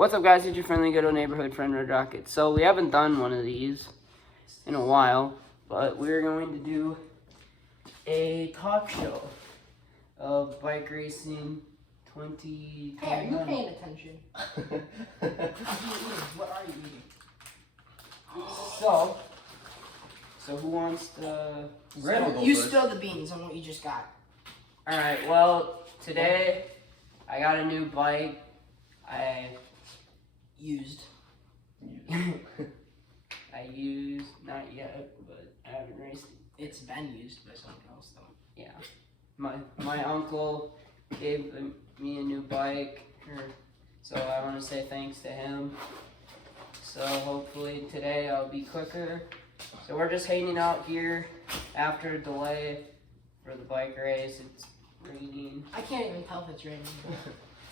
What's up, guys? It's your friendly good old neighborhood friend, Red Rocket. So we haven't done one of these in a while, but we're going to do a talk show of bike racing 2021. Hey, are you paying attention? What are you eating? So who wants to... You spill the beans on what you just got. Alright, well, today I got a new bike. Used, not yet, but I haven't raced it. It's been used by someone else, though. Yeah. My uncle gave me a new bike, so I want to say thanks to him. So hopefully today I'll be quicker. So we're just hanging out here after a delay for the bike race. It's raining. I can't even tell if it's raining.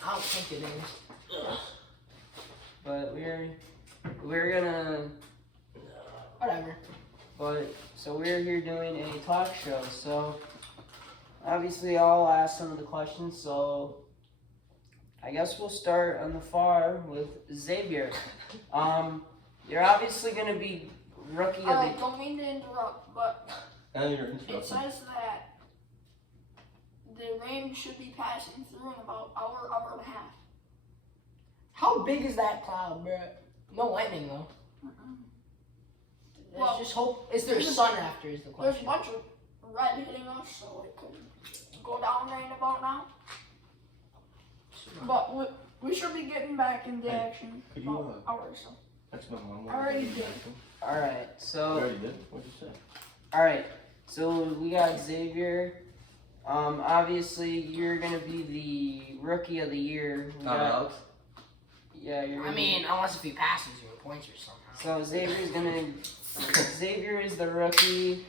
I don't think it is. But we're gonna... Whatever. So we're here doing a talk show. So obviously I'll ask some of the questions. So I guess we'll start on the far with Xavier. You're obviously gonna be rookie of the... I don't mean to interrupt, but it says that the rain should be passing through in about hour and a half. How big is that cloud, bro? No lightning, though. Well, just hope. Is there sun after? Is the There's a question? bunch of red hitting us, so it could go down right about now. But we should be getting back into action in about an hour or so. That's my mom. I already did. Alright, so... You already did? What'd you say? Alright, so we got Xavier. Obviously you're gonna be the rookie of the year. Alex? Yeah, you're I mean, unless if he passes you in points or somehow. So Xavier is the rookie.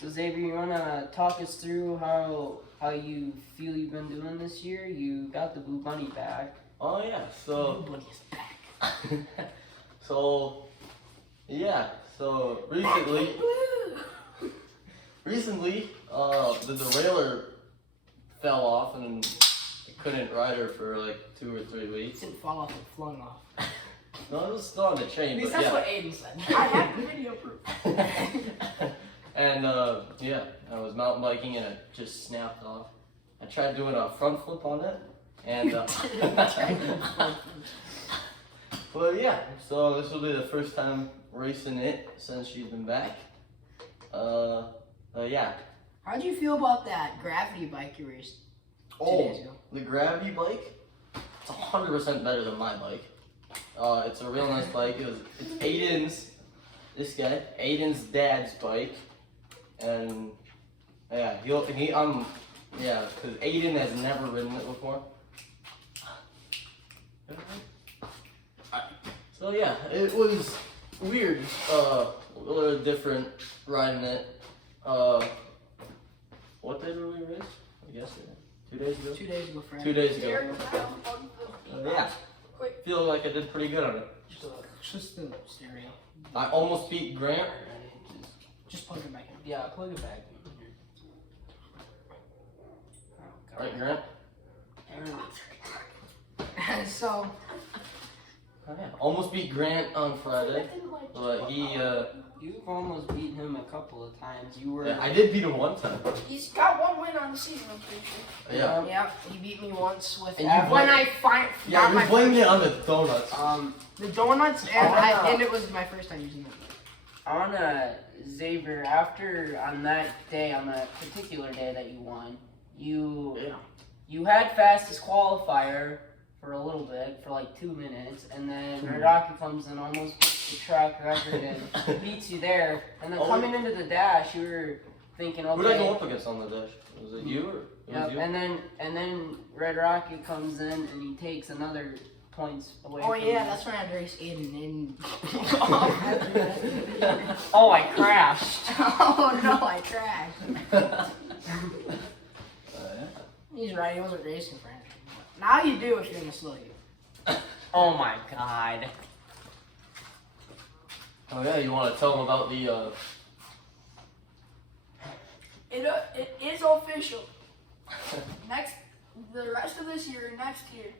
So Xavier, you wanna talk us through how you feel you've been doing this year? You got the Blue Bunny back. Oh yeah, so Blue Bunny is back. so recently the derailleur fell off and I couldn't ride her for like 2 or 3 weeks. It didn't fall off, it flung off. No, it was still on the chain. At least but that's yeah. what Aiden said. I have the video proof. And yeah, I was mountain biking and it just snapped off. I tried doing a front flip on it, and but yeah, so this will be the first time racing it since she's been back. Yeah. How'd you feel about that gravity bike you raced 2 days ago? The gravity bike, it's 100% better than my bike. It's a real nice bike. It's Aiden's, Aiden's dad's bike, and yeah, because Aiden has never ridden it before. So yeah, it was weird, a little different riding it. What day did we race? I guess 2 days ago. 2 days ago, friend. 2 days ago. Yeah, Quick. feel like I did pretty good on it. Just the stereo. I almost beat Grant. Just plug it back in. Yeah, plug it back in here. Oh, Right, Grant? So, Oh, yeah. Almost beat Grant on Friday, but he, You've almost beat him a couple of times. You were... yeah, I did beat him one time. He's got one win on the season, I'm pretty sure. Yeah. yeah, he beat me once with And you when blame- I got Yeah, my you're blaming it on the donuts. the donuts, and it was my first time using it. On Xavier, on that particular day that you won, you had fastest qualifier for a little bit, for like 2 minutes, and then Red Rocket comes and almost beats the track record and beats you there. And then coming into the dash, you were thinking, okay. Who did I go up against on the dash? Was it you or it Yep, was you? and then Red Rocket comes in and he takes another points away. Oh from yeah, you. that's when I had to race Aiden and. Oh, I crashed. Oh no, I crashed. Yeah. He's right. He wasn't racing for anything. Now you do if you're in the slow heat. Oh my god. Oh yeah, you want to tell them about the It is official. The rest of this year, next year,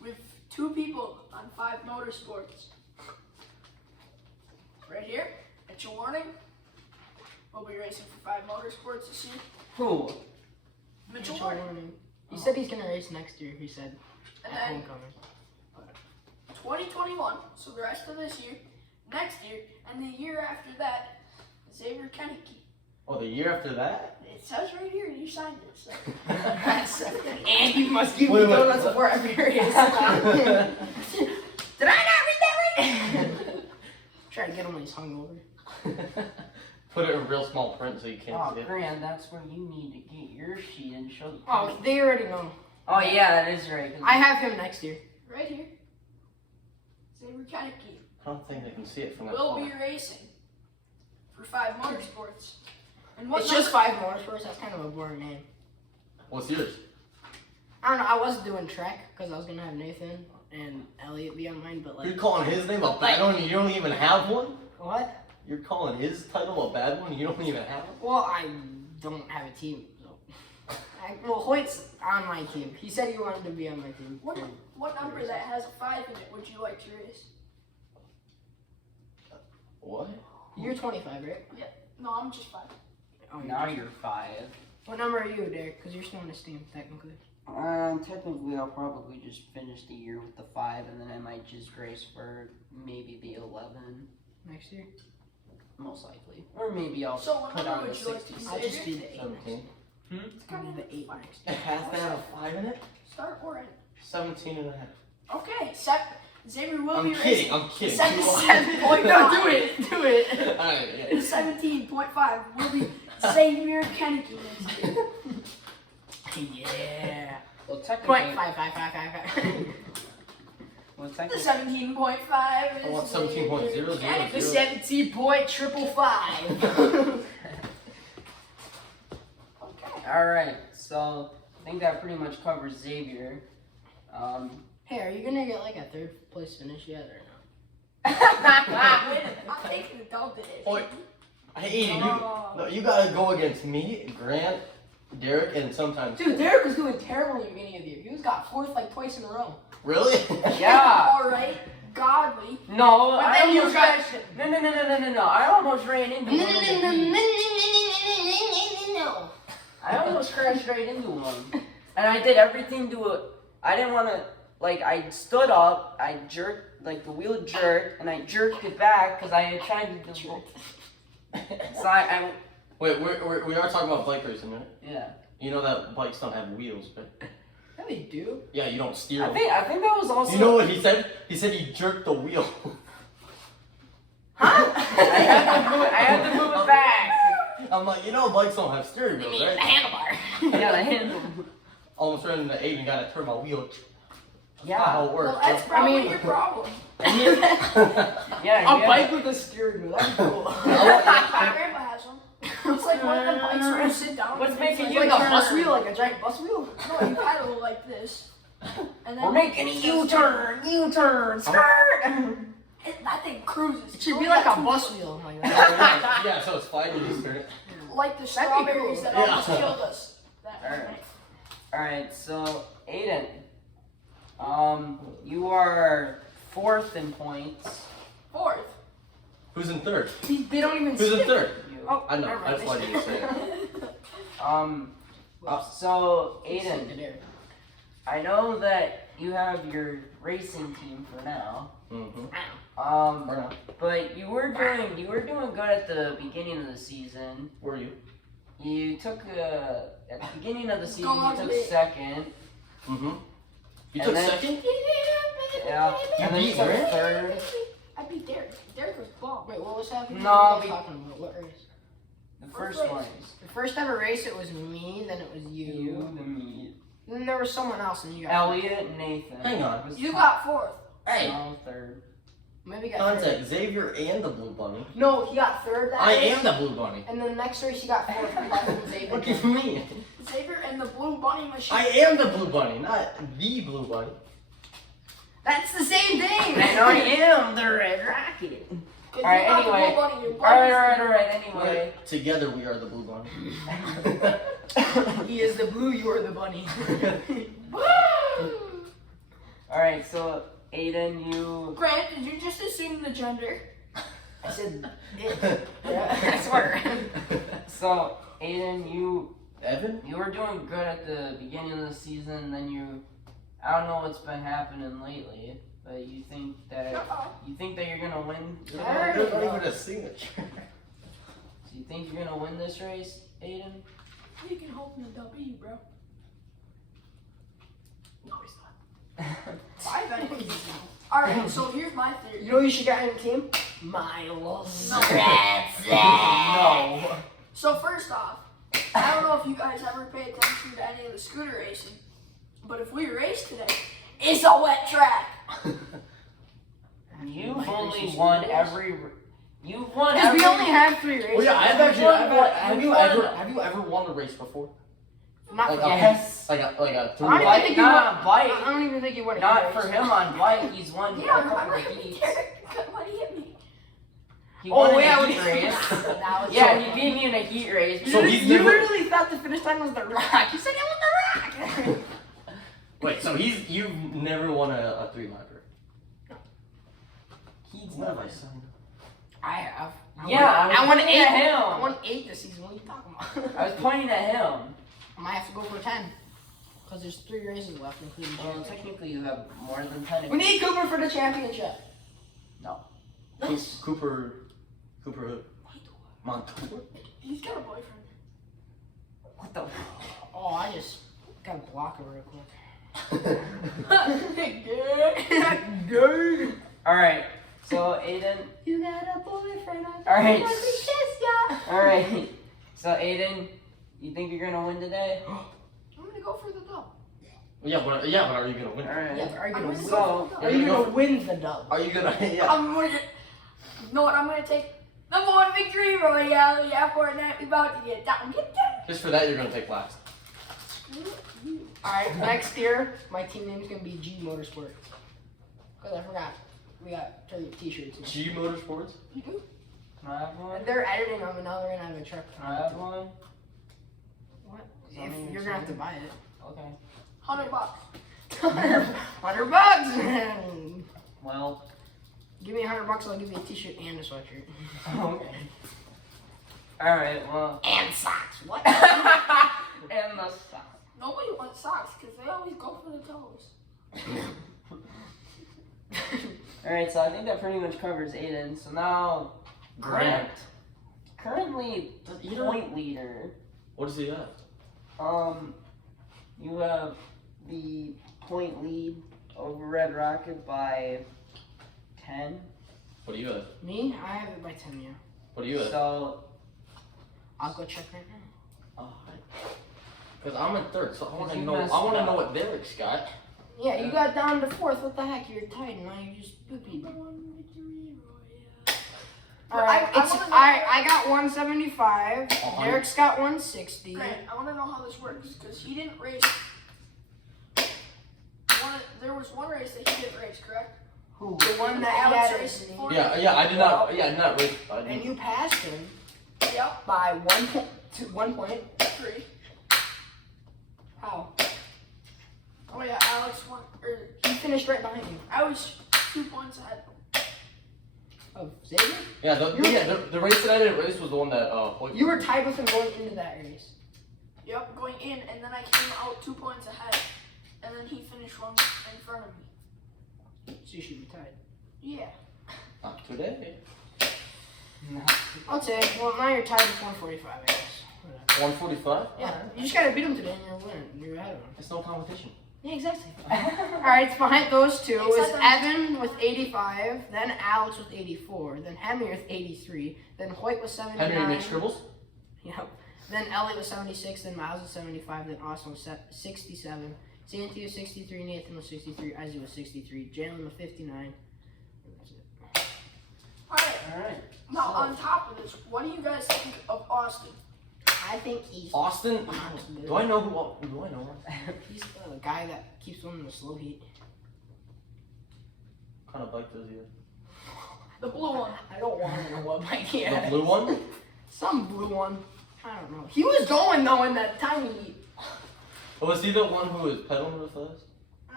with 2 people on 5 motorsports. Right here, it's your warning. We'll be racing for 5 motorsports this year. Who? Mitchell Mitchell Warning. Warning. He said he's gonna race next year. He said And at then homecoming. 2021, so the rest of this year, next year, and the year after that, Xavier Kennedy. Oh, the year after that? It says right here, you signed it. So. And you must give me Wait, wait. donuts before every race. Did I not read that right? Try to get him when he's hungover. Put it in real small print so you can't Oh, see it. Grant, that's where you need to get your sheet and show the. Oh, they already know. Oh yeah, that is right. I have him next year. Right here, Xavier Kennedy I don't think they can see it from that will far. be racing for 5 motorsports. And what It's just number- 5 motorsports. That's kind of a boring name. What's yours? I don't know. I was doing Trek because I was gonna have Nathan and Elliot be on mine, but You're like, calling his name a bad one and you don't even have one? what? You're calling his title a bad one and you don't even have one? Well, I don't have a team. So. Well, Hoyt's on my team. He said he wanted to be on my team. What number that has a 5 in it would you like to race? What? You're 25, right? No, I'm just 5. Oh, Now you're 5. What number are you, Derek? Because you're still on this team, technically. Technically, I'll probably just finish the year with the 5, and then I might just race for maybe the 11, Next year? most likely, or maybe I'll So what put number on the would you like to 66. I'll just be the 8 next 17. year. It's kind of The 8 next It has to have a 5 in it? Start or end. 17 and a half. Okay, Xavier will I'm be kidding, racing. I'm kidding. 77.5. No, do it! Do it! Alright, yeah. 17.5 will be Xavier Kennedy next year. Yeah. Well, technically, Point 5. well, The technically, 17.5 I is want Xavier 17.00. Kennedy. The 17.555. Okay. all right. So I think that pretty much covers Xavier. Hey, are you gonna get like a 3rd place finish yet or I'm taking the dub today. Oi. Hey, you gotta go against me, Grant, Derek, and sometimes. no? Dude, Derek was doing terrible in the beginning of the year. He was got 4th like twice in a row. Really? Yeah. Alright, godly. No, But I then you almost crashed it. No. I almost ran into one. of the bees. I almost crashed right into one, and I did everything to it. I didn't want to. Like, I stood up, I jerked, like, the wheel jerked, and I jerked it back because I had tried to do. So I Wait, we are talking about bike racing, right? yeah. You know that bikes don't have wheels, but Yeah, they do. yeah, you don't steer I them. think that was also. You know what he said? He said he jerked the wheel. Huh? I had to move it back. I'm like, bikes don't have steering You wheels, mean the right? handlebar? Yeah, the handle. Almost ran into 8 and gotta turn my wheel. That's not Yeah. how it works. Well, that's probably mean- your problem. Yeah. A bike with a steering wheel. That'd be cool. My grandpa has one. It's like one of the bikes where you sit down. What's and making it's you Like a bus turn? wheel, like a giant bus wheel. No, you paddle like this. And then We're making a U-turn. That thing cruises. It should be like a bus wheel. Like that. Yeah, so it's fine. You just turn it. Like the That'd be strawberries cool. that Yeah. almost killed us. That Alright. night. All right, so Aiden, you are 4th in points. 4th. Who's in 3rd? They don't even Who's in skip. 3rd? You. Oh, I know. never I mind. just wanted you to say it. So Skip Aiden, to Derek. I know that you have your racing team for now. Mm-hmm. Um, Or not. but you were doing good at the beginning of the season. Were you? You took at the beginning of the season you took Godly. 2nd. Mm-hmm. You And took then- 2nd? Yeah, and then you beat took Grant? 3rd. I beat Derek. Derek was bomb. Wait, what was happening? No, What are you we- talking about? What race? The first race. one The first ever race, it was me, then it was is you. you, the me, Then there was someone else, and you got Elliot, and Nathan. Hang on. Was You top- got 4th. Hey, No, 3rd. maybe got contact third. Xavier and the Blue Bunny. No, he got 3rd that I race. am the Blue Bunny. And then the next race, he got 4th. What do you mean? Xavier and the Blue Bunny Machine. I am the Blue Bunny, not the Blue Bunny. That's the same thing. And I am the Red Rocket. 'Cause Alright, you're not the anyway. Blue Bunny, you're Alright, anyway. Together we are the Blue Bunny. He is the blue, you are the bunny. Alright, so Aiden, you. Grant, did you just assume the gender? I said it. Yeah, I swear. So, Aiden, you Evan? were doing good at the beginning of the season, then I don't know what's been happening lately, but you think that you're gonna win today? There's not even a signature. So you think you're gonna win this race, Aiden? You can hope in the W, bro. No, he's not. 5 enemies. Alright, so here's my theory. You know who you should get on your team? Miles. No. No. So first off, I don't know if you guys ever pay attention to any of the scooter racing, but if we race today, it's a wet track. You've only won every. You've won Because every. we only have 3 races. Well, yeah, have you won- ever won a race before? Not Like for Yes. Like a I don't even Bike, think you not won. on bike. I don't even think you won. Not for him on bike. He's won Yeah, a couple remember of me, heats. Derek? When he hit me. He won in yeah, a when heat he- race. That was Yeah, he beat me in a heat race. So he's you never- literally thought the finish line was the rock. You said it was the rock. Wait, so you've never won a 3-miler? He's What have never. I signed? I have. Yeah, I won pointing 8. at I him. won 8 this season. What are you talking about? I was pointing at him. I might have to go for 10. Because there's 3 races left, including Well, championship. technically, you have more than 10. We need Cooper for the championship. Cooper Montour? He's got a boyfriend. What the? Oh, I just gotta block it real quick. Good. All right. So Aiden. You got a boyfriend. All right. ya. All right. So Aiden, you think you're gonna win today? I'm gonna go for the dub. Yeah, but are you gonna win? All right. Yeah, but are you I'm gonna gonna win? go for the Are dub. you gonna win the dub? Are you gonna? Yeah. I'm gonna. You know what? I'm gonna take number 1 victory royale. Yeah, Fortnite. We about to get down. Get down. Just for that, you're gonna take last. Alright, next year, my team name is gonna be G Motorsports. Because I forgot. We got t-shirts. G Motorsports? You do? Can I have one? They're editing them and now they're gonna have a truck. Can I have one? What? Something If you're gonna have to buy it. Okay. $100. $100. Well. Give me $100, I'll give you a t-shirt and a sweatshirt. Okay. All right. Well. And socks. What? And the socks. Nobody wants socks because they always go for the toes. All right. So I think that pretty much covers Aiden. So now Grant, currently point leader. What does he have? You have the point lead over Red Rocket by 10. What do you have? Me? I have it by 10, yeah. What do you have? So, I'll go check right now. Because I'm in third, so I want to You know. messed I want to up. know what Derek's got. Yeah, you got down to 4th. What the heck? You're tied and now you just poopy. Number 1 victory royale. Alright, I it's wanna know- I got 175. Uh-huh. Derek's got 160. Grant, I want to know how this works because he didn't race. There was one race that he didn't race, correct? who? The one that he Alex had raced is- for. Yeah, I did not. Yeah, I did not race. I And didn't. you passed him Yep. by 1 point. 3. How? Oh yeah, Alex won. Or He finished right behind you. I was 2 points ahead. Oh, Xavier? Yeah, the race that I didn't race was the one that Hoyt. You were tied with him going into that race. Yep, going in, and then I came out 2 points ahead, and then he finished one in front of me. So you should be tied. Yeah. Not today. No. I'll say, well, now you're tied with 145, I guess. Whatever. 145. Yeah, you just gotta beat him today and you're winning. You're ahead of him. It's no competition. Yeah, exactly. Alright, it's behind those two. It's Except Evan with 85, then Alex with 84, then Henry with 83, then Hoyt with 79. Henry mixed scribbles. Yep. Then Elliot was 76, then Miles was 75, then Austin was 67, Santi was 63, Nathan was 63, Izzy was 63, Jalen was 59. And that's it. Alright, All right. now on top of this, what do you guys think of Austin? I think he's Austin. Do I know who? Do I know him? he's the guy that keeps winning the slow heat. What kind of bike does he have? The blue one. I don't want to know what bike he The has. blue one. Some blue one. I don't know. He was going though in that tiny heat. Oh, was he the one who was pedaling real fast?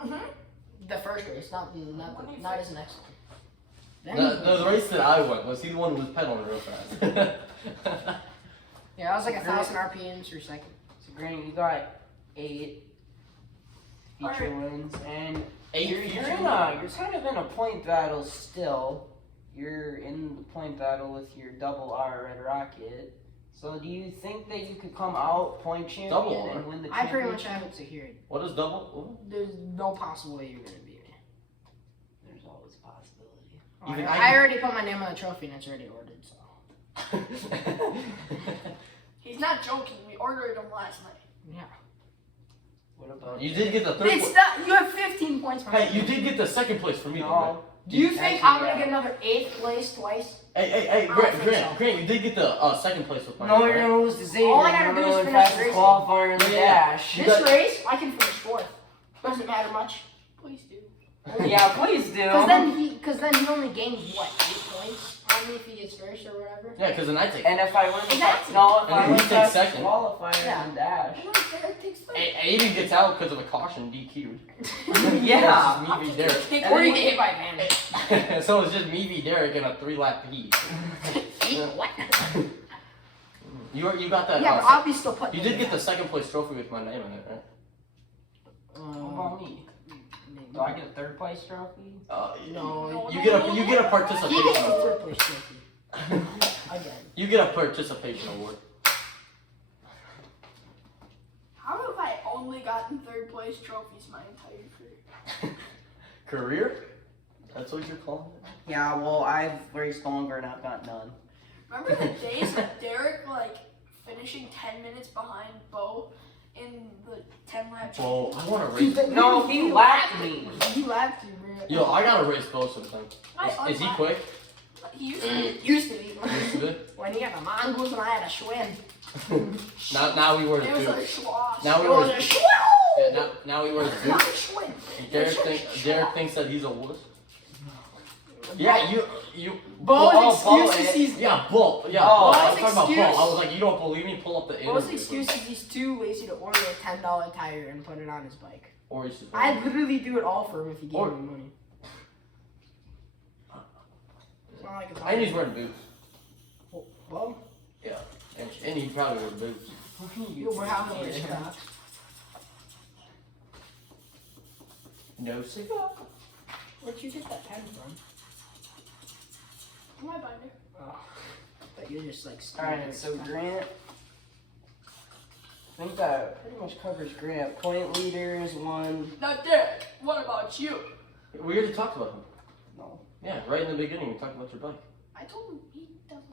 Mm-hmm. The first race, not his next one. Then The race that I went was he the one who was pedaling real fast. yeah, I was like 1,000 RPMs per second. So Grant, you got 8 feature wins, and you're kind of in a point battle still. You're in the point battle with your double R Red Rocket. So do you think that you could come out point champion Double R? and win the I pretty championship? much have it secured. What is double? There's no possible way you're gonna beat me. There's always a possibility. Even I already put my name on the trophy and it's already ordered. So He's not joking. We ordered him last night. yeah. What about You did get the third It's place. not. You have 15 points. Hey, you did get the second place for me, though, right? No. Do you think Actually, I'm gonna yeah. get another 8th place twice? Hey, I don't think so. Grant, you did get the second place with my No, name, you're right? gonna lose to Xavier. All I gotta You're do gonna is win finish fastest racing. qualifier in the Yeah. dash. This got- race, I can finish 4th. Doesn't matter much. Please do. Yeah, please do. Cause then he only gains what 8 points on me if he gets first or whatever. Yeah, because then I take. And if I win, Exactly. no, if And I then win you take fastest second. qualifier Yeah. in dash. Derek takes third. Aiden gets out because of a caution DQ'd. Yeah. It's just me v Derek. Or you get hit by Vandy. So it's just me v Derek in a 3-lap heat. What? You got that. Yeah, but I'll be still putting. You did get the second place trophy with my name on it, right? What about me? Do I get a third place trophy? No. You get a He participation gets the award. 3rd place trophy. Again. You get a participation award. How have I only gotten third place trophies my entire career? Career? That's what you're calling it? Yeah, well, I've raced longer and I've got none. Remember the days of Derek finishing 10 minutes behind Bo in the 10-lap Well, I want to race. No, he lapped me. He laughed you, bro. Yo, I gotta race Bo sometime. Is he quick? He used to be. Used to be. Used to be? When he had the mongoose and I had a Schwinn. Now we wear the It was a boots. schwass. Now we It was wear a the Schwinn! yeah, now we wear the Not a boots. Schwinn. Derek thinks that he's a wuss. Yeah, you. Bo's Bo, excuse is Bo, he's Yeah, Bull. Yeah, Oh, Bull. I was Bo's talking about Bull. excuse- I was like, you don't believe me? Pull up the Bo's interview. excuse is he's too lazy to order a $10 tire and put it on his bike. Or he's just. I'd literally do it all for him if he gave Or- me money. It's not like it's And he's wearing boots. Bo? Yeah, and he probably wears boots. You were having a Crocs. No cigar. Where'd you get that pen from? My binder. Oh, but you're just like. Alright, so Grant. I think that pretty much covers Grant. Point leaders, 1. Now, Derek, what about you? We already talked about him. No. Yeah, right in the beginning, we talked about your bike. I told him he doesn't.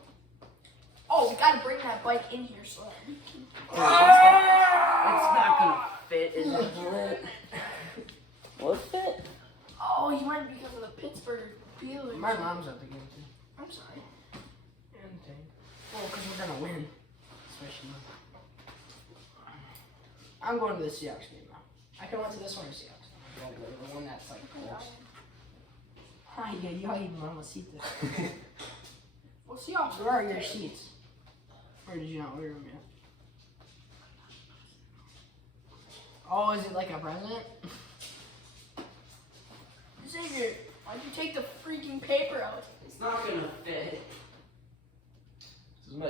Oh, we gotta bring that bike in here so that we can. It's not gonna fit, is it? What fit? Oh, he went because of the Pittsburgh Steelers. My mom's at the game too. I'm sorry. And well, because we're gonna win. Especially. I'm going to the Seahawks game now. I can went to this one or Seahawks. I'm going to the one that's like close. Ay, ay, ay, mamacita. Well, Seahawks. Where are your seats? Or did you not order them yet? Oh, is it like a present? Xavier, why'd you take the freaking paper out? It's not gonna fit.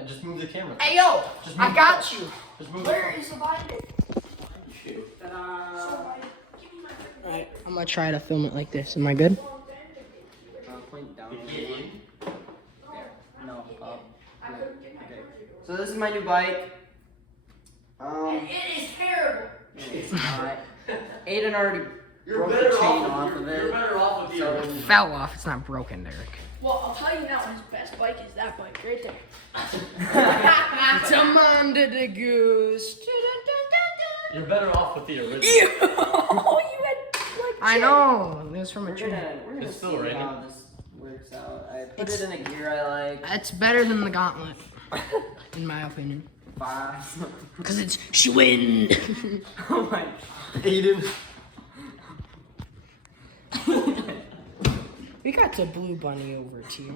Just move the camera. Hey yo, Just I move got you. Just move Where is the binder? the Ta-da! Give me my paper. Alright, I'm gonna try to film it like this. Am I good? Point down. camera. No, up. Okay. So this is my new bike. And it is terrible. It's not. Aiden already You're broke better the chain off. off of You're it. better off with the So- original. Fell off. It's not broken, Derek. Well, I'll tell you now, his best bike is that bike right there. It's Amanda the Goose. You're better off with the original. You had like. I know. It was from a We're tree. gonna It's see still raining. how this works out. I put it in a gear I like. It's better than the Gauntlet, in my opinion. 5. Because it's Schwinn. Oh my. Aiden. We got the blue bunny over to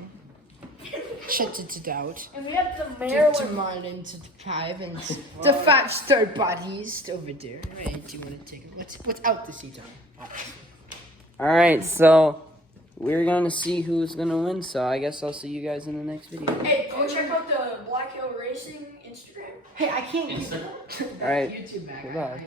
Shut it out. And we have the To Maryland. Marlin, to the Pive, and the 5-star bodies over there. Hey, do you want to take it? What's out the seat on? All right, so we're gonna see who's gonna win. So I guess I'll see you guys in the next video. Hey, go check out the Black Hill Racing Instagram. Hey, I can't. Instagram. All right, YouTube back. goodbye.